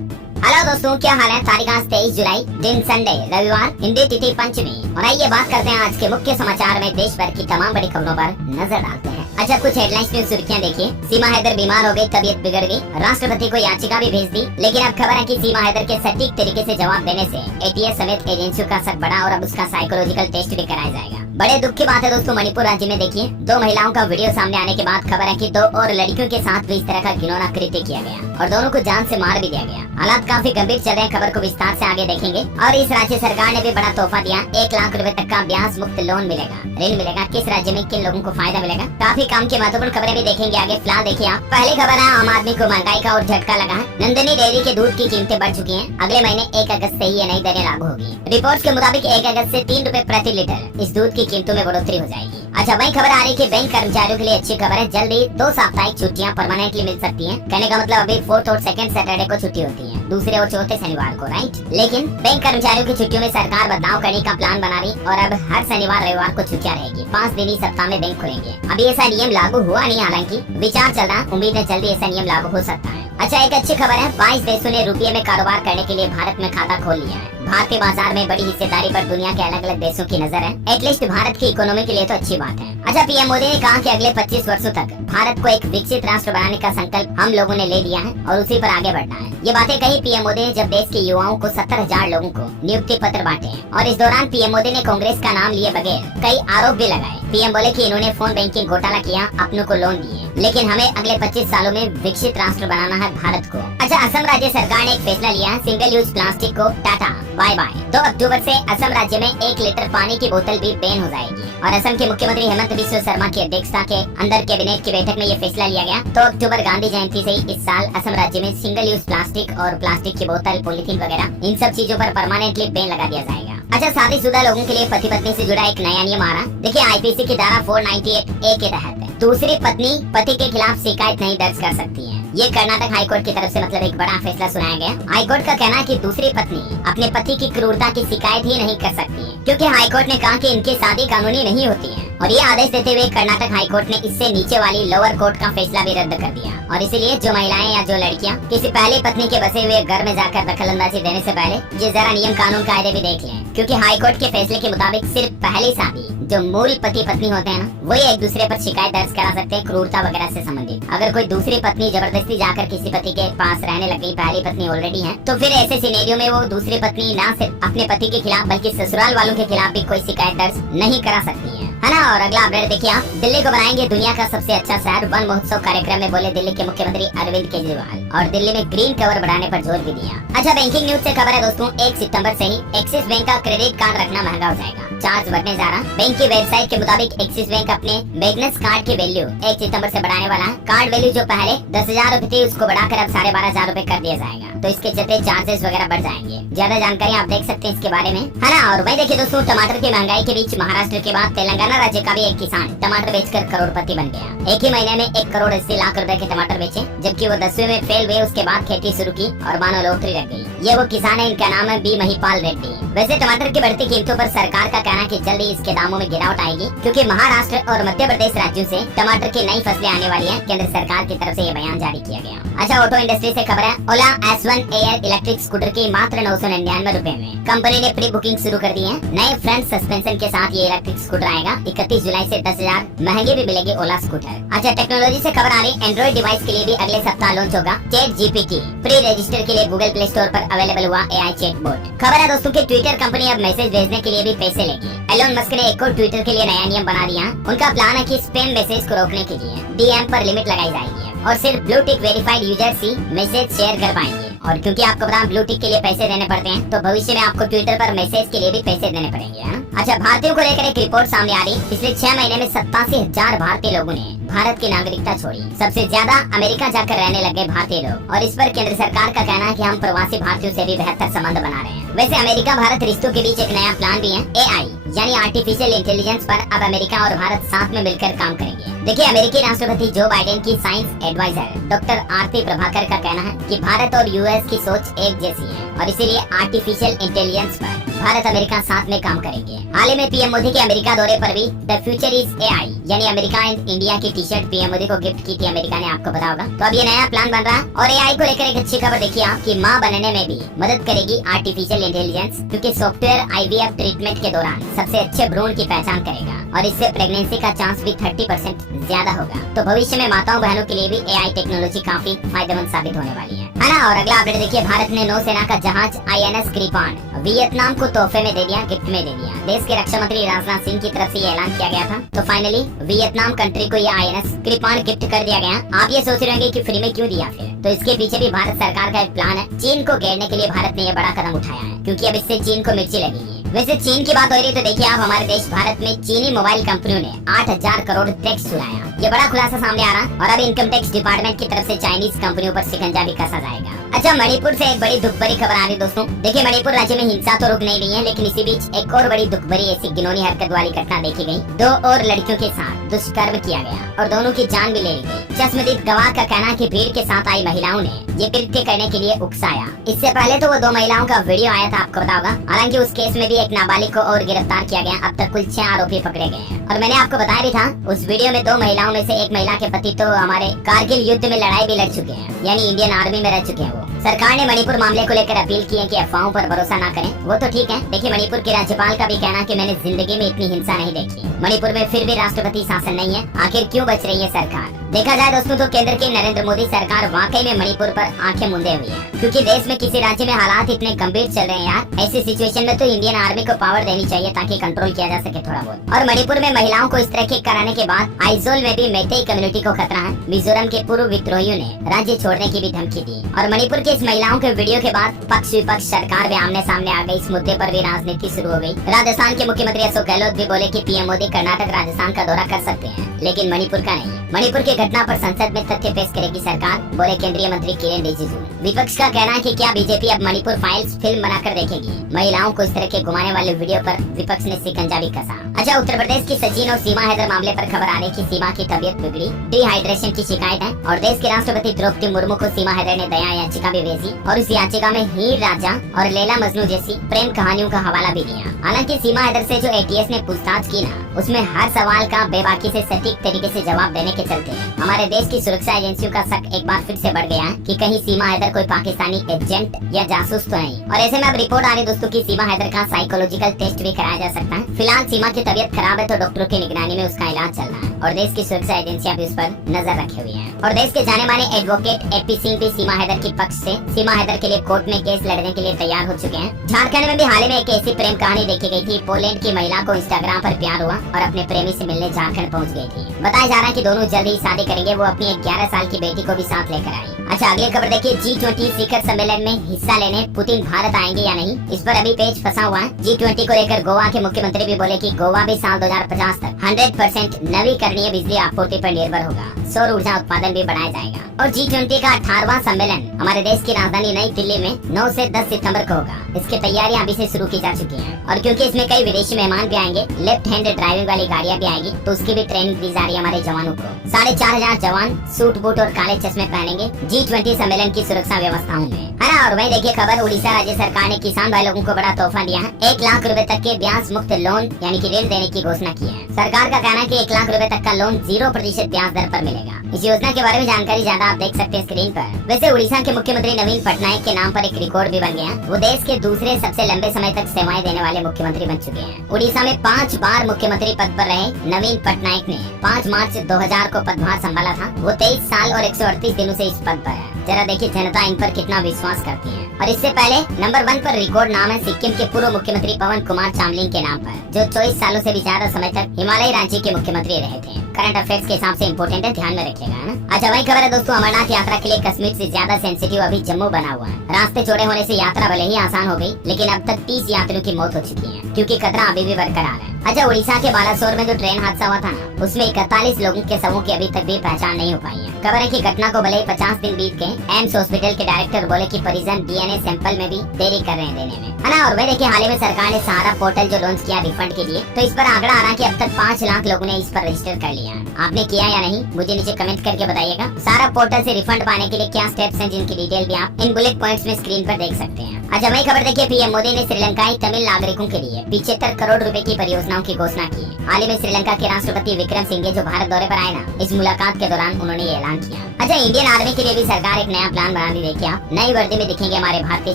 Hello दोस्तों, क्या हाल है। तारीख आज 23 जुलाई, दिन संडे, रविवार, हिंदी तिथि पंचमी। और आइए बात करते हैं आज के मुख्य समाचार में देश भर की तमाम बड़ी खबरों पर नजर डालते हैं। अच्छा, कुछ हेडलाइंस न्यूज सुर्खियां देखिए। सीमा हैदर बीमार हो गई, तबीयत बिगड़ गई, राष्ट्रपति को याचिका भी भेज दी। लेकिन अब खबर है कि सीमा हैदर के सटीक तरीके से जवाब देने से एटीएस समेत एजेंसियों का शक बढ़ा और अब उसका साइकोलॉजिकल टेस्ट भी कराया जाएगा। बड़े दुख की बात है दोस्तों, मणिपुर राज्य में देखिए, 2 महिलाओं का वीडियो सामने आने के बाद खबर है कि 2 और लड़कियों के साथ भी इस तरह का घिनौना कृत्य किया गया और दोनों को जान से मार भी दिया गया। हालात काफी गंभीर चल रहे हैं, खबर को विस्तार से आगे देखेंगे। और इस राज्य सरकार ने भी बड़ा तोहफा दिया, 1 लाख रुपए तक का ब्याज मुक्त लोन मिलेगा, ऋण मिलेगा। किस राज्य में किन लोगों को फायदा मिलेगा, काफी काम की महत्वपूर्ण खबरें भी देखेंगे आगे। फिलहाल देखिए आप, पहली खबर है, आम आदमी को महंगाई का और झटका लगा है। नंदिनी डेयरी के दूध की कीमतें बढ़ चुकी हैं। अगले महीने 1 अगस्त से ही ये नई दरें लागू होगी। रिपोर्ट्स के मुताबिक 1 अगस्त से 3 रुपए प्रति लीटर इस दूध की कीमतों में बढ़ोतरी हो जाएगी। अच्छा, वही खबर आ रही है कि बैंक कर्मचारियों के लिए अच्छी खबर है, जल्दी 2 साप्ताहिक छुट्टियां परमानेंटली मिल सकती हैं। कहने का मतलब अभी 4th और 2nd सैटरडे को छुट्टी होती है, दूसरे और चौथे शनिवार को, राइट। लेकिन बैंक कर्मचारियों की छुट्टियों में सरकार बदलाव करने का प्लान बना रही और अब हर शनिवार रविवार को छुट्टियां रहेगी। 5 दिन ही सप्ताह में बैंक खुलेंगे। अभी ऐसा नियम लागू हुआ नहीं, हालांकि विचार चल रहा, उम्मीद है जल्दी ऐसा नियम लागू हो सकता है। अच्छा, एक अच्छी खबर है, 22 देशों ने रुपये में कारोबार करने के लिए भारत में खाता खोल लिया है। भारतीय बाजार में बड़ी हिस्सेदारी पर दुनिया के अलग अलग देशों की नजर है। एटलीस्ट भारत की इकोनॉमी के लिए तो अच्छी बात है। अच्छा, पीएम मोदी ने कहा कि अगले 25 वर्षों तक भारत को एक विकसित राष्ट्र बनाने का संकल्प हम लोगों ने ले लिया है और उसी पर आगे बढ़ना है। ये बातें कही पीएम मोदी ने जब देश के युवाओं को 70,000 लोगों को नियुक्ति पत्र बांटे हैं। और इस दौरान पीएम मोदी ने कांग्रेस का नाम लिए बगैर कई आरोप भी लगाए। पीएम बोले कि इन्होंने फोन बैंकिंग घोटाला किया, अपनों को लोन दिए, लेकिन हमें अगले 25 सालों में विकसित राष्ट्र बनाना है भारत को। अच्छा, असम राज्य सरकार ने एक फैसला लिया है, सिंगल यूज प्लास्टिक को टाटा बाय बाय। 2 अक्टूबर से असम राज्य में 1 लीटर पानी की बोतल भी बैन हो जाएगी। और असम के मुख्यमंत्री हेमंत बिस्व शर्मा की अध्यक्षता के अंदर कैबिनेट की बैठक में ये फैसला लिया गया। 2 अक्टूबर गांधी जयंती से ही इस साल असम राज्य में सिंगल यूज प्लास्टिक और प्लास्टिक की बोतल, पॉलीथीन वगैरह इन सब चीजों पर परमानेंटली बैन लगा दिया जाएगा। अच्छा, शादीशुदा लोगों के लिए पति पत्नी से जुड़ा एक नया नियम आ रहा। देखिए, आईपीसी की धारा 498A के तहत दूसरी पत्नी पति के खिलाफ शिकायत नहीं दर्ज कर सकती है। ये कर्नाटक हाईकोर्ट की तरफ से मतलब एक बड़ा फैसला सुनाया गया। हाईकोर्ट का कहना है कि दूसरी पत्नी अपने पति की क्रूरता की शिकायत ही नहीं कर सकती है, क्योंकि हाईकोर्ट ने कहा कि इनकी शादी कानूनी नहीं होती है। और ये आदेश देते हुए कर्नाटक हाईकोर्ट ने इससे नीचे वाली लोअर कोर्ट का फैसला भी रद्द कर दिया। और इसीलिए जो महिलाएं या जो लड़कियां किसी पहली पत्नी के बसे हुए घर में जाकर दखलंदाजी देने से पहले ये जरा नियम कानून कायदे भी देख लें, क्योंकि हाईकोर्ट के फैसले के मुताबिक सिर्फ पहली शादी जो मूल पति पत्नी होते हैं ना, वही एक दूसरे पर शिकायत दर्ज करा सकते हैं क्रूरता वगैरह से संबंधित। अगर कोई दूसरी पत्नी जबरदस्ती जाकर किसी पति के पास रहने लग गई, पहली पत्नी ऑलरेडी है, तो फिर ऐसे सिनेरियो में वो दूसरी पत्नी न सिर्फ अपने पति के खिलाफ बल्कि ससुराल वालों के खिलाफ भी कोई शिकायत दर्ज नहीं करा सकती है ना। और अगला अपडेट देखिए आप, दिल्ली को बनाएंगे दुनिया का सबसे अच्छा शहर, वन महोत्सव कार्यक्रम में बोले दिल्ली के मुख्यमंत्री अरविंद केजरीवाल। और दिल्ली में ग्रीन कवर बढ़ाने पर जोर भी दिया। अच्छा, बैंकिंग न्यूज से खबर है दोस्तों, 1 सितंबर से ही एक्सिस बैंक का क्रेडिट कार्ड रखना महंगा हो जाएगा, चार्ज बढ़ने जा रहा। बैंक की वेबसाइट के मुताबिक एक्सिस बैंक अपने मैग्नस कार्ड की वैल्यू 1 सितंबर से बढ़ाने वाला है। कार्ड वैल्यू जो पहले 10,000 रुपए थी, उसको बढ़ाकर अब 12,500 रुपए कर दिया जाएगा। तो इसके चलते चार्जेस वगैरह बढ़ जाएंगे। ज्यादा जानकारी आप देख सकते हैं इसके बारे में, है ना। और वही देखिए दोस्तों, टमाटर की महंगाई के बीच महाराष्ट्र के बाद तेलंगाना राज्य का भी एक किसान टमाटर बेचकर करोड़पति बन गया। एक ही महीने में 1,80,00,000 रुपए के टमाटर बेचे, जबकि वो 10वें में फेल हुए। उसके बाद खेती शुरू की और मानो लॉटरी लग गई। ये वो किसान है, इनका नाम है बी महिपाल रेड्डी। वैसे टमाटर की बढ़ती कीमतों पर सरकार का कहना है कि जल्दी इसके दामों में गिरावट आएगी, क्योंकि महाराष्ट्र और मध्य प्रदेश राज्यों से टमाटर की नई फसलें आने वाली हैं। केंद्र सरकार की तरफ से ये बयान जारी किया गया। अच्छा, ऑटो इंडस्ट्री से खबर है, ओला S1 एयर इलेक्ट्रिक स्कूटर की मात्र 999 रुपए में कंपनी ने प्री बुकिंग शुरू कर दी है। नए फ्रंट सस्पेंशन के साथ ये इलेक्ट्रिक स्कूटर आएगा। 31 जुलाई से 10,000 महंगी भी मिलेगी ओला स्कूटर। अच्छा, टेक्नोलॉजी से खबर आ रही, एंड्रॉइड डिवाइस के लिए भी अगले सप्ताह लॉन्च होगा चैट जीपीटी। प्री रजिस्टर के लिए गूगल प्ले स्टोर पर अवेलेबल हुआ AI चैटबॉट। खबर है दोस्तों कि ट्विटर कंपनी अब मैसेज भेजने के लिए भी पैसे लेगी। एलोन मस्क ने एक और ट्विटर के लिए नया नियम बना दिया। उनका प्लान है कि स्पैम मैसेज को रोकने के लिए DM पर लिमिट लगाई जाएगी और सिर्फ ब्लू टिक वेरीफाइड यूजर्स ही मैसेज शेयर कर पाएंगे। और क्योंकि आपको पता ब्लू टिक के लिए पैसे देने पड़ते हैं, तो भविष्य में आपको ट्विटर पर मैसेज के लिए भी पैसे देने पड़ेंगे, है ना। अच्छा, भारतीयों को लेकर एक रिपोर्ट सामने आ रही, पिछले 6 महीने में 87,000 भारतीय लोगों ने भारत की नागरिकता छोड़ी। सबसे ज्यादा अमेरिका जाकर रहने लगे भारतीय लोग। और इस पर केंद्र सरकार का कहना है कि हम प्रवासी भारतीयों से भी बेहतर संबंध बना रहे हैं। वैसे अमेरिका भारत रिश्तों के बीच एक नया प्लान भी है। AI यानी आर्टिफिशियल इंटेलिजेंस पर अब अमेरिका और भारत साथ में मिलकर काम करेंगे। देखिए, अमेरिकी राष्ट्रपति जो बाइडेन की साइंस एडवाइजर डॉक्टर आरती प्रभाकर का कहना है कि भारत और यूएस की सोच एक जैसी है और इसीलिए आर्टिफिशियल इंटेलिजेंस पर भारत अमेरिका साथ में काम करेंगे। हाल ही में पीएम मोदी के अमेरिका दौरे पर भी द फ्यूचर इज एआई यानी अमेरिका एंड इंडिया की टी शर्ट पीएम मोदी को गिफ्ट की थी अमेरिका ने, आपको पता होगा। तो अब ये नया प्लान बन रहा है और एआई को लेकर एक अच्छी खबर देखिए आप कि माँ बनने में भी मदद करेगी आर्टिफिशियल इंटेलिजेंस, क्योंकि सॉफ्टवेयर आईवीएफ ट्रीटमेंट के दौरान सबसे अच्छे भ्रूण की पहचान करेगा और इससे प्रेगनेंसी का चांस भी 30% ज्यादा होगा। तो भविष्य में माताओं बहनों के लिए भी एआई टेक्नोलॉजी काफी फायदेमंद साबित होने वाली है ना। और अगला अपडेट देखिए, भारत ने नौसेना का जहाज आईएनएस कृपाण वियतनाम को तोहफे में दे दिया, गिफ्ट में दे दिया। देश के रक्षा मंत्री राजनाथ सिंह की तरफ से ये ऐलान किया गया था। तो फाइनली वियतनाम कंट्री को ये आईएनएस कृपाण गिफ्ट कर दिया गया। आप ये सोच रहे होंगे कि फ्री में क्यों दिया फिर, तो इसके पीछे भी भारत सरकार का एक प्लान है। चीन को घेरने के लिए भारत ने ये बड़ा कदम उठाया है, क्योंकि अब इससे चीन को मिर्ची लगेगी। वैसे चीन की बात हो रही तो देखिए आप, हमारे देश भारत में चीनी मोबाइल कंपनियों ने 8000 करोड़ टैक्स चुराया। ये बड़ा खुलासा सामने आ रहा और अब इनकम टैक्स डिपार्टमेंट की तरफ से चाइनीज कंपनियों पर शिकंजा भी कसा जाएगा। अच्छा, मणिपुर से एक बड़ी दुख भरी खबर आ रही दोस्तों। देखिए, मणिपुर राज्य में हिंसा तो रुक नहीं रही है, लेकिन इसी बीच एक और बड़ी दुख भरी ऐसी घिनौनी हरकत वाली घटना देखी गई। 2 और लड़कियों के साथ दुष्कर्म किया गया और दोनों की जान भी ले ली गई। चश्मदीद गवाह का कहना है कि भीड़ के साथ आई महिलाओं ने ये कृत्य करने के लिए उकसाया। इससे पहले तो वो 2 महिलाओं का वीडियो आया था, आपको पता होगा। हालांकि उस केस में भी एक नाबालिग को और गिरफ्तार किया गया। अब तक कुल 6 आरोपी पकड़े गए हैं और मैंने आपको बताया भी था उस वीडियो में 2 महिलाओं में से एक महिला के पति तो हमारे कारगिल युद्ध में लड़ाई भी लड़ चुके हैं, यानी इंडियन आर्मी में रह चुके हैं वो। सरकार ने मणिपुर मामले को लेकर अपील की है कि अफवाहों पर भरोसा न करें। वो तो ठीक है। देखिए, मणिपुर के राज्यपाल का भी कहना कि मैंने जिंदगी में इतनी हिंसा नहीं देखी। मणिपुर में फिर भी राष्ट्रपति शासन नहीं है, आखिर क्यों बच रही है सरकार। देखा जाए दोस्तों तो केंद्र की नरेंद्र मोदी सरकार वाकई में मणिपुर पर आंखें मूंदे हुई है, क्योंकि देश में किसी राज्य में हालात इतने गंभीर चल रहे हैं यार। ऐसी सिचुएशन में तो इंडियन आर्मी को पावर देनी चाहिए ताकि कंट्रोल किया जा सके थोड़ा बहुत। और मणिपुर में महिलाओं को इस तरह के कराने के बाद आइजोल में भी मैतेई कम्युनिटी को खतरा है। मिजोरम के पूर्व विद्रोहियों ने राज्य छोड़ने की भी धमकी दी और मणिपुर के इस महिलाओं के वीडियो के बाद पक्ष विपक्ष सरकार भी आमने सामने आ गई। इस मुद्दे पर भी राजनीति शुरू हो गई। राजस्थान के मुख्यमंत्री अशोक गहलोत भी बोले कि पीएम मोदी कर्नाटक राजस्थान का दौरा कर सकते हैं, लेकिन मणिपुर का नहीं। मणिपुर की घटना पर संसद में तथ्य पेश करेगी सरकार, बोले केंद्रीय मंत्री किरेन रिजिजू। विपक्ष का कहना है कि क्या बीजेपी अब मणिपुर फाइल्स फिल्म बनाकर देखेगी। महिलाओं को इस तरह के घुमाने वाले वीडियो पर विपक्ष ने शिकंजा भी कसा। अच्छा, उत्तर प्रदेश की सचिन और सीमा हैदर मामले पर खबर आ रही कि सीमा की तबीयत बिगड़ी, डिहाइड्रेशन की शिकायत है और देश के राष्ट्रपति द्रौपदी मुर्मू को सीमा हैदर ने दया याचिका भी भेजी और इस याचिका में हीर राजा और लैला मजनू जैसी प्रेम कहानियों का हवाला भी दिया। हालांकि सीमा हैदर से जो एटीएस ने पूछताछ की ना, उसमें हर सवाल का बेबाकी से सटीक तरीके से जवाब देने के चलते हमारे देश की सुरक्षा एजेंसियों का शक एक बार फिर से बढ़ गया है कि कहीं सीमा हैदर कोई पाकिस्तानी एजेंट या जासूस तो नहीं। और ऐसे में अब रिपोर्ट आ रही दोस्तों की सीमा हैदर का साइकोलॉजिकल टेस्ट भी कराया जा सकता है। फिलहाल सीमा की तबीयत खराब है तो डॉक्टरों की निगरानी में उसका इलाज चल रहा है और देश की सुरक्षा एजेंसियां भी उस पर नजर रखे हुई है। और देश के जाने माने एडवोकेट एपी सिंह भी सीमा हैदर के पक्ष से सीमा हैदर के लिए कोर्ट में केस लड़ने के लिए तैयार हो चुके हैं। झारखंड में भी हाल ही में एक ऐसी प्रेम कहानी देखी गई थी। पोलैंड की महिला को इंस्टाग्राम पर प्यार हुआ और अपने प्रेमी से मिलने झारखंड पहुंच गई थी। बताया जा रहा है कि दोनों जल्द ही शादी करेंगे। वो अपनी 11 साल की बेटी को भी साथ लेकर आई। अच्छा, अगली खबर देखिए, G20 शिखर सम्मेलन में हिस्सा लेने पुतिन भारत आएंगे या नहीं, इस पर अभी पेच फंसा हुआ है। G20 को लेकर गोवा के मुख्यमंत्री भी बोले कि गोवा भी साल 2050 तक 100% नवीकरणीय बिजली आपूर्ति पर निर्भर होगा। सौर ऊर्जा उत्पादन भी बढ़ाया जाएगा। और G20 का 18वां सम्मेलन हमारे देश की राजधानी नई दिल्ली में 9 से 10 सितंबर को होगा। इसकी तैयारियां अभी से शुरू की जा चुकी हैं और क्योंकि इसमें कई विदेशी मेहमान भी आएंगे, लेफ्ट हैंड ड्राइविंग वाली गाड़ियां भी आएगी, तो उसकी भी ट्रेनिंग दी जा रही है हमारे जवानों को। 4500 जवान सूट बूट और काले चश्मे पहनेंगे G20 सम्मेलन की सुरक्षा व्यवस्थाओं में, है ना। और वही देखिए खबर, उड़ीसा राज्य सरकार ने किसान भाई लोगों को बड़ा तोहफा दिया है। 1 लाख रुपए तक के ब्याज मुक्त लोन यानी कि ऋण देने की घोषणा की है। सरकार का कहना है कि 1 लाख रुपए तक का लोन 0% ब्याज दर पर मिलेगा। इस योजना के बारे में जानकारी ज्यादा आप देख सकते हैं स्क्रीन पर। वैसे उड़ीसा के मुख्यमंत्री नवीन पटनायक के नाम पर एक रिकॉर्ड भी बन गया। वो देश के दूसरे सबसे लंबे समय तक सेवाएं देने वाले मुख्यमंत्री बन चुके हैं। उड़ीसा में 5 बार मुख्यमंत्री पद पर रहे नवीन पटनायक ने 5 मार्च 2000 को पदभार संभाला था। वो 23 साल और 138 दिनों से इस पद पर है। जरा देखिए जनता इन पर कितना विश्वास करती है। और इससे पहले नंबर 1 पर रिकॉर्ड नाम है सिक्किम के पूर्व मुख्यमंत्री पवन कुमार चामलिंग के नाम पर, जो 24 सालों से भी ज्यादा समय तक हिमालय राज्य के मुख्यमंत्री रहे थे। करंट अफेयर्स के हिसाब से इम्पोर्टेंट है, ध्यान में रखिएगा, है ना। अच्छा, वही खबर है दोस्तों, अमरनाथ यात्रा के लिए कश्मीर से ज्यादा सेंसिटिव अभी जम्मू बना हुआ है। रास्ते चौड़े होने से यात्रा भले ही आसान हो गई, लेकिन अब तक 30 यात्रियों की मौत हो चुकी है, क्योंकि खतरा अभी भी बरकरार है। अच्छा, उड़ीसा के बालासोर में जो ट्रेन हादसा हुआ था ना, उसमें 41 लोगों के शवों की अभी तक भी पहचान नहीं हो पाई है। खबर है कि घटना को भले ही 50 दिन बीत गए, एम्स हॉस्पिटल के डायरेक्टर बोले कि परिजन डीएनए सैंपल में भी देरी कर रहे हैं देने में, है ना। और वह देखिए, हाल ही में सरकार ने सहारा पोर्टल जो लॉन्च किया रिफंड के लिए, तो इस पर आंकड़ा आ रहा है कि अब तक 5 लाख लोगों ने इस पर रजिस्टर कर लिया है। आपने किया या नहीं, मुझे नीचे कमेंट करके बताइएगा। सहारा पोर्टल से रिफंड पाने के लिए क्या स्टेप्स हैं, जिनकी डिटेल भी आप इन बुलेट पॉइंट्स में स्क्रीन पर देख सकते हैं। अच्छा, वही खबर देखिए, पीएम मोदी ने श्रीलंकाई तमिल नागरिकों के लिए 75 करोड़ रुपए की परियोजनाओं की घोषणा की। हाल ही में श्रीलंका के राष्ट्रपति विक्रम सिंघे जो भारत दौरे पर आए ना, इस मुलाकात के दौरान उन्होंने ये ऐलान किया। अच्छा, इंडियन आर्मी के लिए भी सरकार एक नया प्लान बना रही है। देखिए आप, नई वर्दी में दिखेंगे हमारे भारतीय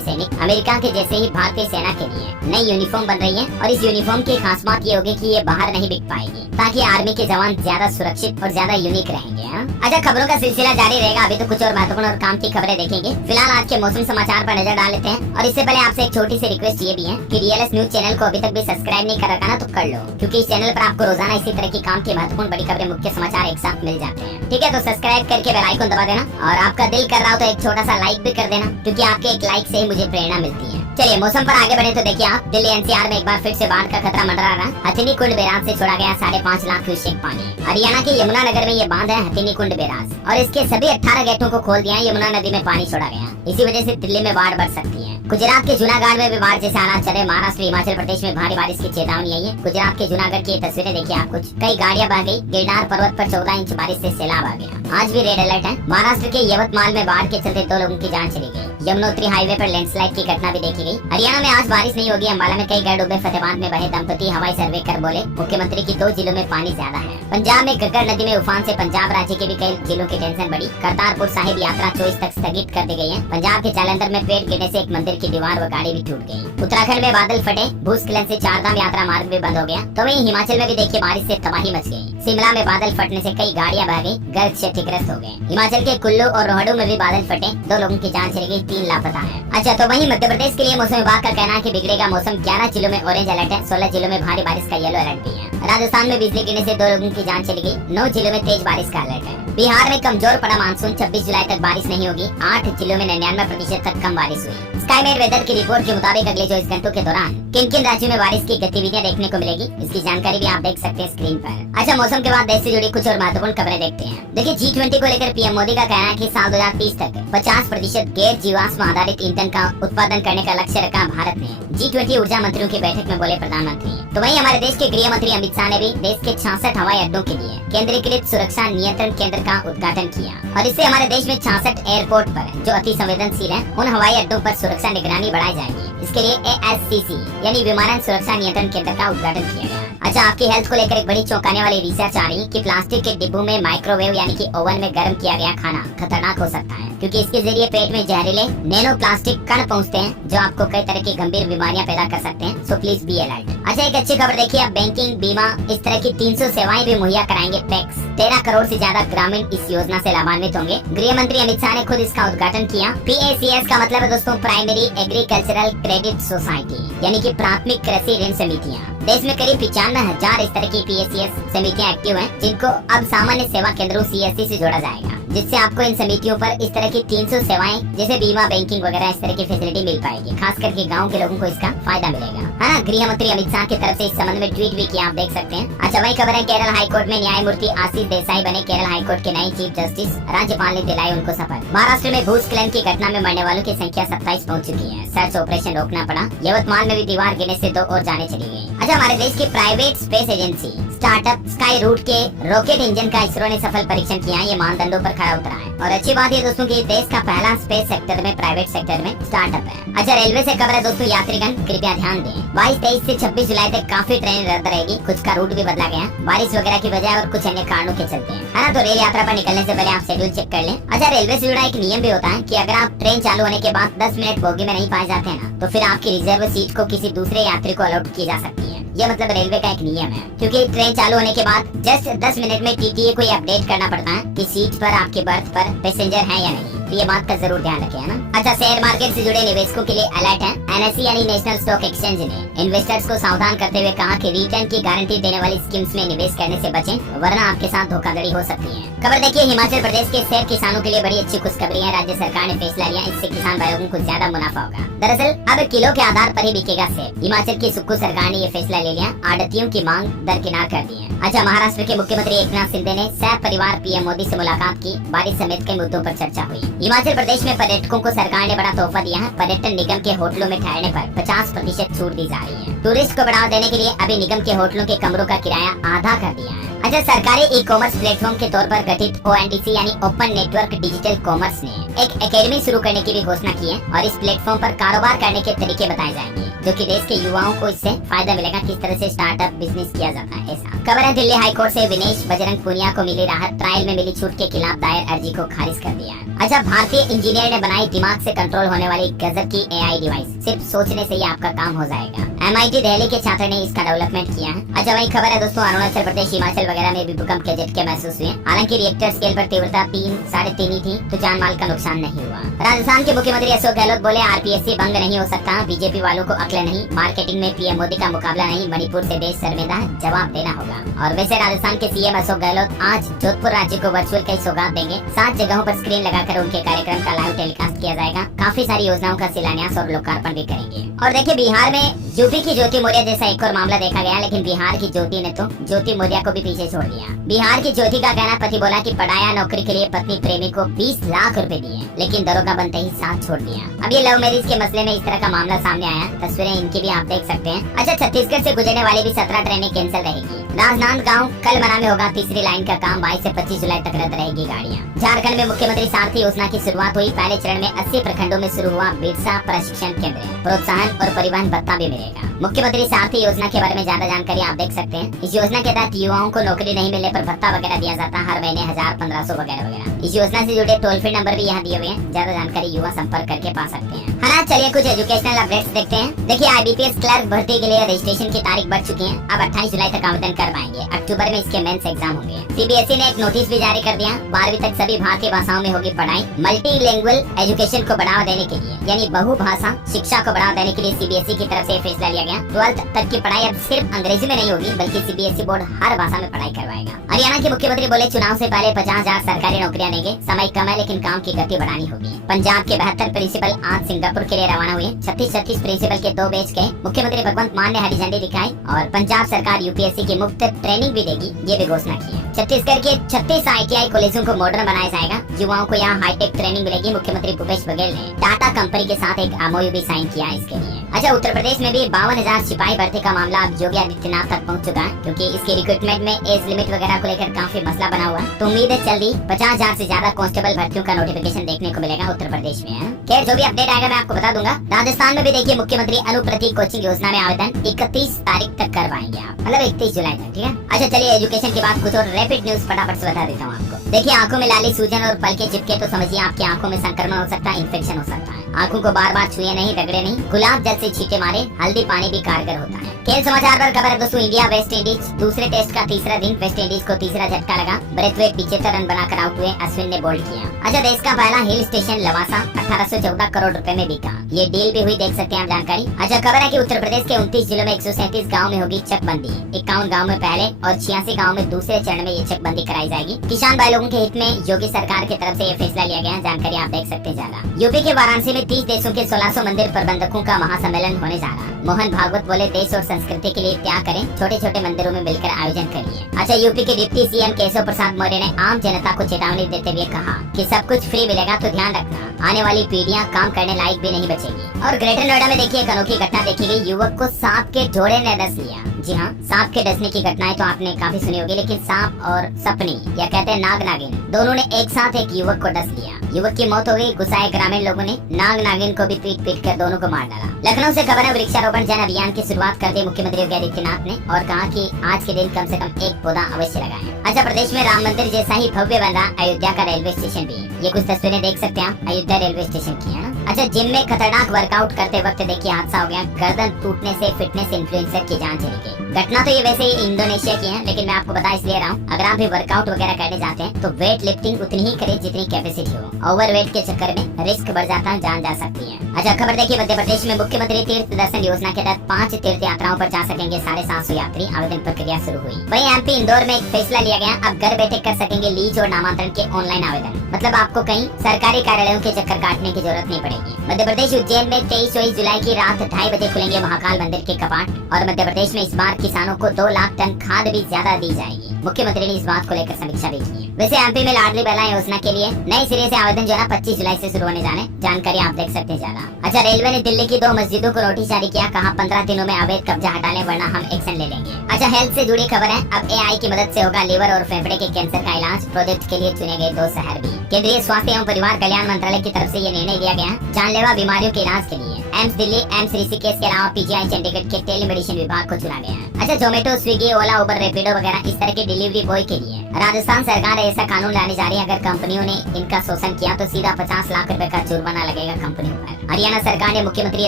सैनिक। अमेरिका के जैसे ही भारतीय सेना के लिए नई यूनिफॉर्म बन रही है, और इस यूनिफॉर्म की खास बात ये होगी कि ये बाहर नहीं बिक पाएगी, ताकि आर्मी के जवान ज्यादा सुरक्षित और ज्यादा यूनिक रहेंगे। अच्छा, खबरों का सिलसिला जारी रहेगा। अभी तो कुछ और महत्वपूर्ण और काम की खबरें देखेंगे। फिलहाल आज के मौसम समाचार पर नजर डाल लेते हैं, और इससे पहले आपसे एक छोटी सी रिक्वेस्ट ये भी है कि डीएलएस न्यूज चैनल को अभी तक भी सब्सक्राइब नहीं कर रखा ना, तो कर लो, क्योंकि इस चैनल पर आपको रोजाना इसी तरह की काम की महत्वपूर्ण बड़ी खबरें, मुख्य समाचार एक साथ मिल जाते हैं। ठीक है, तो सब्सक्राइब करके बेल आइकन दबा देना, और आपका दिल कर रहा हो तो एक छोटा सा लाइक भी कर देना, क्योंकि आपके एक लाइक से ही मुझे प्रेरणा मिलती है। चलिए मौसम पर आगे बढ़े तो देखिए आप, दिल्ली एनसीआर में एक बार फिर से बाढ़ का खतरा मंडरा रहा। हथिनी कुंड बैराज से छोड़ा गया 5.5 लाख क्यूसेक पानी। हरियाणा के यमुनानगर में ये बांध है हथिनी कुंड बैराज, और इसके सभी 18 गेटों को खोल दिया। यमुना नदी में पानी छोड़ा गया, इसी वजह से दिल्ली में बाढ़ बढ़ सकती है। गुजरात के जूनागढ़ में भी बाढ़ जैसे हालात चले। महाराष्ट्र हिमाचल प्रदेश में भारी बारिश की चेतावनी आई है। गुजरात के जूनागढ़ की तस्वीरें देखिए आप, कुछ कई गाड़ियां बह गई। गिरनार पर्वत पर 14 इंच बारिश से सैलाब आ गया। आज भी रेड अलर्ट है। महाराष्ट्र के यवतमाल में बाढ़ के चलते 2 लोगों की जान चली गई। यमुनोत्री हाईवे पर लैंडस्लाइड की घटना भी देखी गई। हरियाणा में आज बारिश नहीं होगी। अम्बाला में कई घर डूबे। फतेहाबाद में बहे दंपति हवाई सर्वे कर बोले मुख्यमंत्री की 2 जिलों में पानी ज्यादा है। पंजाब में घग्गर नदी में उफान से पंजाब राज्य के भी कई जिलों की टेंशन बढ़ी। करतारपुर साहिब यात्रा 24 तक स्थगित कर दी गई है। पंजाब के जालंधर में पेड़ गिरने से एक मंदिर की दीवार व गाड़ी भी टूट गई। उत्तराखंड में बादल फटे। भूस्खलन से चारधाम यात्रा मार्ग भी बंद हो गया। तो वहीं हिमाचल में भी देखिए बारिश से तबाही मच गई। शिमला में बादल फटने से कई गाड़ियां बह गई। घर क्षतिग्रस्त हो गए। हिमाचल के कुल्लू और रोहडू में भी बादल फटे। 2 लोगों की जान चली गई, 3 लापता है। अच्छा, तो वहीं मध्य प्रदेश के लिए मौसम विभाग का कहना है कि बिगड़ेगा मौसम। 11 जिलों में ऑरेंज अलर्ट है। 16 जिलों में भारी बारिश का येलो अलर्ट भी है। राजस्थान में बिजली गिरने से 2 लोगों की जान चली गई। 9 जिलों में तेज बारिश का अलर्ट है। बिहार में कमजोर पड़ा मानसून। 26 जुलाई तक बारिश नहीं होगी। 8 जिलों में 99% तक कम बारिश हुई। स्काईमेट वेदर की रिपोर्ट के मुताबिक अगले 24 घंटों के दौरान किन किन राज्यों में बारिश की गतिविधियां देखने को मिलेगी, इसकी जानकारी भी आप देख सकते हैं स्क्रीन पर। अच्छा, मौसम के बाद देश से जुड़ी कुछ और महत्वपूर्ण खबरें देखते हैं। देखिए, G20 को लेकर पीएम मोदी का कहना है कि साल 2030 तक 50% गैर जीवाश्म आधारित ईंधन का उत्पादन करने का लक्ष्य रखा भारत ने। G20 ऊर्जा मंत्रियों की बैठक में बोले प्रधानमंत्री। तो वहीं हमारे देश के गृह मंत्री अमित शाह ने भी देश के 66 हवाई अड्डों के लिए केंद्रीकृत सुरक्षा नियंत्रण केंद्र का उद्घाटन किया, और इससे हमारे देश में 66 एयरपोर्ट पर जो अति संवेदनशील है, उन हवाई अड्डों पर सुरक्षा निगरानी बढ़ाई जाएगी। इसके लिए ASCC यानी विमानन सुरक्षा नियंत्रण केंद्र का उद्घाटन किया गया। अच्छा, आपकी हेल्थ को लेकर एक बड़ी चौंकाने वाली रिसर्च आ रही है कि प्लास्टिक के डिब्बों में माइक्रोवेव यानी कि ओवन में गर्म किया गया खाना खतरनाक हो सकता है, क्योंकि इसके जरिए पेट में जहरीले नैनो प्लास्टिक कण पहुंचते हैं, जो आपको कई तरह की गंभीर बीमारियां पैदा कर सकते हैं। So please be alert. अच्छा, एक अच्छी खबर देखिए, अब बैंकिंग, बीमा, इस तरह की 300 सेवाएं भी मुहैया कराएंगे पैक्स। 13 करोड़ से ज्यादा ग्रामीण इस योजना से लाभान्वित होंगे। गृह मंत्री अमित शाह ने खुद इसका उद्घाटन किया। PACS का मतलब है दोस्तों प्राइमरी एग्रीकल्चरल क्रेडिट सोसाइटी, यानी कि प्राथमिक कृषि ऋण समितियाँ। देश में करीब 95,000 इस तरह की PACS समितियाँ एक्टिव हैं, जिनको अब सामान्य सेवा केंद्रों CSC से जोड़ा जाएगा, जिससे आपको इन समितियों पर इस तरह की 300 सेवाएं जैसे बीमा, बैंकिंग वगैरह इस तरह की फैसिलिटी मिल पाएगी। खास करके गांव के लोगों को इसका फायदा मिलेगा, है ना। गृह मंत्री अमित शाह की तरफ से इस संबंध में ट्वीट भी किया, आप देख सकते हैं। अच्छा, वही खबर है, केरल हाईकोर्ट में न्यायमूर्ति आशीष देसाई बने केरल हाईकोर्ट के नए चीफ जस्टिस। राज्यपाल ने दिलाई उनको शपथ। महाराष्ट्र में भूस्खलन की घटना में मरने वालों की संख्या 27 पहुंच चुकी है। सर्च ऑपरेशन रोकना पड़ा। यवतमाल में भी दीवार गिरने से 2 और जाने चली गई। अच्छा, हमारे देश की private space agency startup sky route के रॉकेट इंजन का इसरो ने सफल परीक्षण किया। ये मानदंडों पर खरा उतरा है, और अच्छी बात ये दोस्तों की देश का पहला स्पेस सेक्टर में, प्राइवेट सेक्टर में स्टार्टअप है। अच्छा, रेलवे से खबर है दोस्तों, यात्रीगण कृपया ध्यान दें। 22, 23 से 26 जुलाई तक काफी ट्रेन रद्द रहेगी। कुछ का रूट भी बदला गया, बारिश वगैरह की वजह और कुछ अन्य कारणों के चलते, है ना। तो रेल यात्रा पर निकलने से पहले आप शेड्यूल चेक कर लें। अच्छा, रेलवे से जुड़ा एक नियम भी होता है कि अगर आप ट्रेन चालू होने के बाद 10 मिनट बोगी में नहीं पाए जाते हैं ना, तो फिर आपकी रिजर्व सीट को किसी दूसरे यात्री को अलॉट की जा सकती है। ये मतलब रेलवे का एक नियम है, क्योंकि ट्रेन चालू होने के बाद जस्ट 10 मिनट में TTA को ये अपडेट करना पड़ता है कि सीट पर आपके बर्थ पर पैसेंजर है या नहीं। तो ये बात का जरूर ध्यान रखें, है ना। अच्छा, शेयर मार्केट से जुड़े निवेशकों के लिए अलर्ट है। NSE यानी नेशनल स्टॉक एक्सचेंज ने इन्वेस्टर्स को सावधान करते हुए कहा कि रिटर्न की गारंटी देने वाली स्कीम्स में निवेश करने से बचें, वरना आपके साथ धोखाधड़ी हो सकती है। खबर देखिए, हिमाचल प्रदेश के शेयर किसानों के लिए बड़ी अच्छी खुशखबरी है। राज्य सरकार ने फैसला लिया, इससे किसान भाइयों को कुछ ज्यादा मुनाफा होगा। दरअसल अब किलो के आधार पर ही बिकेगा सेब। हिमाचल की सुक्खू सरकार ने ये फैसला ले लिया, आड़तियों की मांग दरकिनार कर दी है। अच्छा, महाराष्ट्र के मुख्यमंत्री एकनाथ शिंदे ने सह परिवार पीएम मोदी से मुलाकात की, बारिश समेत कई मुद्दों पर चर्चा हुई। हिमाचल प्रदेश में पर्यटकों को सरकार ने बड़ा तोहफा दिया है। पर्यटन निगम के होटलों में ठहरने पर 50% छूट दी जा रही है। टूरिस्ट को बढ़ावा देने के लिए अभी निगम के होटलों के कमरों का किराया आधा कर दिया है। अच्छा, सरकारी ई कॉमर्स प्लेटफॉर्म के तौर पर गठित ONDC यानी ओपन नेटवर्क डिजिटल कॉमर्स ने एक एकेडमी शुरू करने की भी घोषणा की है और इस प्लेटफॉर्म पर कारोबार करने के तरीके बताए जाएंगे, जो कि देश के युवाओं को इससे फायदा मिलेगा, किस तरह से स्टार्टअप बिजनेस किया जाता है। ऐसा खबर है, दिल्ली हाईकोर्ट से विनेश बजरंग पुनिया को मिली राहत, ट्रायल में मिली छूट के खिलाफ दायर अर्जी को खारिज कर दिया। अच्छा, भारतीय इंजीनियर ने बनाई दिमाग से कंट्रोल होने वाली गजब की AI डिवाइस, सिर्फ सोचने से ही आपका काम हो जाएगा। MIT दिल्ली के छात्र ने इसका डेवलपमेंट किया है। अच्छा, वही खबर है दोस्तों, अरुणाचल प्रदेश, हिमाचल वगैरह में भी भूकंप के झटके महसूस हुए। हालांकि रिएक्टर स्केल पर तीव्रता 3, 3.5 ही थी, तो जान माल का नुकसान नहीं हुआ। राजस्थान के मुख्यमंत्री अशोक गहलोत बोले, RPSC भंग नहीं हो सकता, बीजेपी वालों को अक्ल नहीं, मार्केटिंग में पीएम मोदी का मुकाबला नहीं, मणिपुर से देश शर्मिंदा है, जवाब देना होगा। और वैसे राजस्थान के CM अशोक गहलोत आज जोधपुर राज्य को वर्चुअल कई सौगात देंगे। 7 जगहों पर स्क्रीन लगाकर उनके कार्यक्रम का लाइव टेलीकास्ट किया जाएगा। काफी सारी योजनाओं का शिलान्यास और लोकार्पण भी करेंगे। और देखिए, बिहार में यूपी की ज्योति मौर्य जैसा एक और मामला देखा गया, लेकिन बिहार की ज्योति ने तो ज्योति मौर्य को भी पीछे छोड़ दिया। बिहार की ज्योति का कहना, पति बोला कि पढ़ाया नौकरी के लिए पत्नी प्रेमी को 20 लाख रुपए दिए, लेकिन दरोगा बनते ही साथ छोड़ दिया। अब ये लव मैरिज के मसले में इस तरह का मामला सामने आया, तस्वीरें इनकी भी आप देख सकते हैं। अच्छा, छत्तीसगढ़ से गुजरने वाली भी 17 ट्रेनें कैंसिल रहेगी। राजनांदगांव कलमरा में होगा तीसरी लाइन का काम, 22 से 25 जुलाई तक रद्द रहेगी गाड़ियाँ। झारखंड में मुख्यमंत्री सारथी योजना की शुरुआत हुई। पहले चरण में 80 प्रखंडों में शुरू हुआ बिरसा प्रशिक्षण केंद्र, प्रोत्साहन और परिवहन भत्ता भी मिलेगा। मुख्यमंत्री सारथी योजना के बारे में ज्यादा जानकारी आप देख सकते हैं। इस योजना के तहत युवाओं को नौकरी नहीं मिलने पर भत्ता वगैरह दिया जाता है, हर महीने 1000-1500 वगैरह वगैरह। इस योजना से जुड़े टोल फ्री नंबर भी यहाँ दिए हुए हैं, ज्यादा जानकारी युवा संपर्क करके पा सकते हैं। है ना। चलिए कुछ एजुकेशनल अपडेट्स देखते हैं। देखिए, IBPS क्लर्क भर्ती के लिए रजिस्ट्रेशन की तारीख बढ़ चुकी है। अब 28 जुलाई तक आवेदन कर पाएंगे। अक्टूबर में इसके मेंस एग्जाम होंगे। CBSE ने एक नोटिस भी जारी कर दिया, 12वीं तक सभी भारतीय भाषाओं में होगी पढ़ाई। मल्टीलिंगुअल एजुकेशन को बढ़ावा देने के लिए, यानी बहुभाषा शिक्षा को बढ़ावा देने के लिए CBSE की तरफ से फैसला लिया गया। 12th तक की पढ़ाई अब सिर्फ अंग्रेजी में नहीं होगी, बल्कि CBSE बोर्ड हर भाषा में पढ़ाई करवाएगा। हरियाणा के मुख्यमंत्री बोले, चुनाव से पहले 50,000 सरकारी नौकरियां देंगे। समय कम है, लेकिन काम की गति बढ़ानी होगी। पंजाब के 72 प्रिंसिपल आज सिंगापुर के लिए रवाना हुए। 36 प्रिंसिपल के 2 बैच गए। मुख्यमंत्री भगवंत मान ने हरी झंडी दिखाई और पंजाब सरकार UPSC की मुफ्त ट्रेनिंग भी देगी, ये भी घोषणा की है। छत्तीसगढ़ के 36 ITI कॉलेजों को मॉडर्न बनाया जाएगा। युवाओं को यहाँ हाईटेक ट्रेनिंग मिलेगी। मुख्यमंत्री भूपेश बघेल ने टाटा कंपनी के साथ एक MOU भी साइन किया इसके लिए। अच्छा, उत्तर प्रदेश में भी 52,000 सिपाही भर्ती का मामला अब योगी आदित्यनाथ तक पहुंच चुका है, क्योंकि इसके रिक्रूटमेंट में एज लिमिट वगैरह को लेकर काफी मसला बना हुआ है। तो उम्मीद है जल्दी 50,000 से ज्यादा कांस्टेबल भर्तियों का नोटिफिकेशन देखने को मिलेगा उत्तर प्रदेश में। खैर, जो भी अपडेट आएगा मैं आपको बता दूंगा। राजस्थान में भी देखिए, मुख्यमंत्री अनुप्रति कोचिंग योजना में आवेदन 31 तारीख तक करवाएंगे आप, मतलब 31 जुलाई तक, ठीक है। अच्छा, चलिए एजुकेशन के बाद कुछ और रैपिड न्यूज फटाफट से बता देता हूँ आपको। देखिए, आंखों में लाली सूजन और पलके चिपके तो समझिए आपकी आंखों में संक्रमण हो सकता है, इन्फेक्शन हो सकता है। आंखों को बार बार छुए नहीं, रगड़े नहीं, गुलाब जल से छींटे मारे, हल्दी पानी भी कारगर होता है। खेल समाचार पर खबर है दोस्तों, इंडिया वेस्ट इंडीज दूसरे टेस्ट का तीसरा दिन, वेस्ट इंडीज को तीसरा झटका लगा। ब्रेथवेट 75 रन बनाकर आउट हुए, अश्विन ने बोल्ड किया। अच्छा, देश का पहला हिल स्टेशन लवासा 1814 करोड़ रुपए में बिका, ये डील भी हुई, देख सकते हैं आप जानकारी। अच्छा, खबर है कि उत्तर प्रदेश के 29 जिलों में 137 गाँव में होगी चकबंदी। 51 गाँव में पहले और 86 गाँव में दूसरे चरण में ये चकबंदी कराई जाएगी। किसान भाई लोगों के हित में योगी सरकार की तरफ से ये फैसला लिया गया, जानकारी आप देख सकते हैं ज्यादा। यूपी के वाराणसी में 30 देशों के 1600 मंदिर प्रबंधकों का महासम्मेलन होने जा रहा। मोहन भागवत बोले, देश और संस्कृति के लिए त्याग करें, छोटे छोटे मंदिरों में मिलकर आयोजन करिए। अच्छा, यूपी के डिप्टी CM केशव प्रसाद मौर्य ने आम जनता को चेतावनी देते हुए कहा कि सब कुछ फ्री मिलेगा तो ध्यान रखना, आने वाली पीढ़ियां काम करने लायक भी नहीं बचेगी। और ग्रेटर नोएडा में देखिए, एक अनोखी घटना देखी गई। युवक को सांप के जोड़े ने डस लिया। जी हाँ, सांप के डसने की घटनाएं तो आपने काफी सुनी होगी, लेकिन सांप और सपनी या कहते हैं नाग नागिन, दोनों ने एक साथ एक युवक को डस लिया। युवक की मौत हो गई। गुस्साए ग्रामीण लोगों ने नाग नागिन को भी पीट कर दोनों को मार डाला। लखनऊ से खबर है, वृक्षारोपण जन अभियान की शुरुआत कर दी मुख्यमंत्री योगी आदित्यनाथ ने और कहा कि आज के दिन कम से कम एक पौधा अवश्य लगाएं। अच्छा, प्रदेश में राम मंदिर जैसा ही भव्य बन रहा अयोध्या का रेलवे स्टेशन भी। ये कुछ तस्वीरें देख सकते हैं आप अयोध्या रेलवे स्टेशन की, है ना। अच्छा, जिम में खतरनाक वर्कआउट करते वक्त देखिए हादसा हो गया, गर्दन टूटने से फिटनेस इन्फ्लुएंसर की जान चली गई। घटना तो ये वैसे ही इंडोनेशिया की है, लेकिन मैं आपको बता इसलिए रहा हूँ, अगर आप भी वर्कआउट वगैरह करने जाते हैं तो वेट लिफ्टिंग उतनी ही करें जितनी कैपेसिटी हो। ओवरवेट के चक्कर में रिस्क बढ़ जाता है, जान जा सकती है। अच्छा, खबर देखिए, मध्य प्रदेश में मुख्यमंत्री तीर्थ दर्शन योजना के तहत 5 तीर्थ यात्राओं पर जा सकेंगे 750 यात्री। आवेदन प्रक्रिया शुरू हुई। वहीं एमपी इंदौर में एक फैसला लिया गया, अब घर बैठे कर सकेंगे लीज और नामांतरण के ऑनलाइन आवेदन। मतलब आपको कहीं सरकारी कार्यालयों के चक्कर काटने की जरूरत नहीं पड़ेगी। मध्य प्रदेश उज्जैन में 23-24 जुलाई की रात 2:30 बजे खुलेंगे महाकाल मंदिर के कपाट। और मध्य प्रदेश में इस बार किसानों को 2 लाख टन खाद भी ज्यादा दी जाएगी। मुख्यमंत्री ने इस बात को लेकर समीक्षा भी की है। वैसे एमपी में लाडली बहना योजना के लिए नए सिरे से आवेदन जो है 25 जुलाई से शुरू होने जाने, जानकारी आप देख सकते हैं ज्यादा। अच्छा, रेलवे ने दिल्ली की 2 मस्जिदों को नोटिस जारी किया, कहा 15 दिनों में अवैध कब्जा हटा लें वरना हम एक्शन ले लेंगे। अच्छा, हेल्थ से जुड़ी खबर है, अब एआई की मदद से होगा लीवर और फेफड़े के कैंसर का इलाज। प्रोजेक्ट के लिए चुने गए 2 शहर भी। केंद्रीय स्वास्थ्य एवं परिवार कल्याण मंत्रालय की तरफ से ये निर्णय लिया गया है, जानलेवा बीमारियों के इलाज के लिए एम्स दिल्ली, एम्स ऋषिकेश के अलावा पीजीआई चंडीगढ़ के टेलीमेडिसिन विभाग को चुना गया है। अच्छा, जोमेटो, स्विगी, ओला, उबर, रैपिडो वगैरह इस तरह के डिलीवरी बॉय के लिए राजस्थान सरकार ऐसा कानून लाने जा रही है, अगर कंपनियों ने इनका शोषण किया तो सीधा 50 लाख रुपए का जुर्माना लगेगा कंपनियों पर। हरियाणा सरकार ने मुख्यमंत्री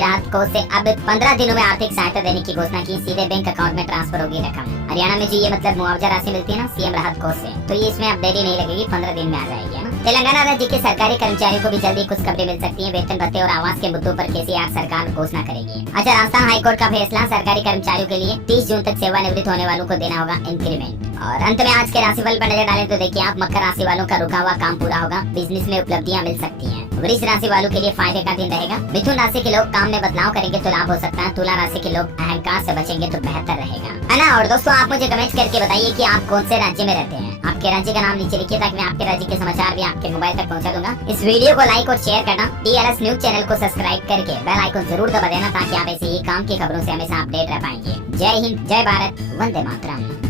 राहत कोष से अब 15 दिनों में आर्थिक सहायता देने की घोषणा की, सीधे बैंक अकाउंट में ट्रांसफर होगी रकम। हरियाणा में जो ये मतलब मुआवजा राशि मिलती है ना सीएम राहत कोष से, तो ये इसमें अब देरी नहीं लगेगी, 15 दिन में आ जाएगी, है ना। तेलंगाना राज्य के सरकारी कर्मचारियों को भी जल्दी खुशखबरी मिल सकती है, वेतन भत्ते और आवास के मुद्दों पर केसीआर सरकार घोषणा करेगी। अच्छा, राजस्थान हाईकोर्ट का फैसला, सरकारी कर्मचारियों के लिए 30 जून तक सेवानिवृत्त होने वालों को देना होगा इंक्रीमेंट। और अंत में आज के राशिफल पर नजर डालें तो देखिए आप, मकर राशि वालों का रुका हुआ काम पूरा होगा, बिजनेस में उपलब्धियां मिल सकती हैं। वृष राशि वालों के लिए फायदे का दिन रहेगा। मिथुन राशि के लोग काम में बदलाव करेंगे तो लाभ हो सकता है। तुला राशि के लोग अहंकार से बचेंगे तो बेहतर रहेगा, है ना। और दोस्तों, आप मुझे कमेंट करके बताइए कि आप कौन से राज्य में रहते हैं, आपके राज्य का नाम नीचे लिखिए ताकि मैं आपके राज्य के समाचार भी आपके मोबाइल तक पहुंचा दूंगा। इस वीडियो को लाइक और शेयर करना, DLS न्यूज चैनल को सब्सक्राइब करके बेल आइकन जरूर दबा देना ताकि आप ऐसे ही काम की खबरों से हमेशा अपडेट रह पाएंगे। जय हिंद, जय भारत, वंदे मातरम।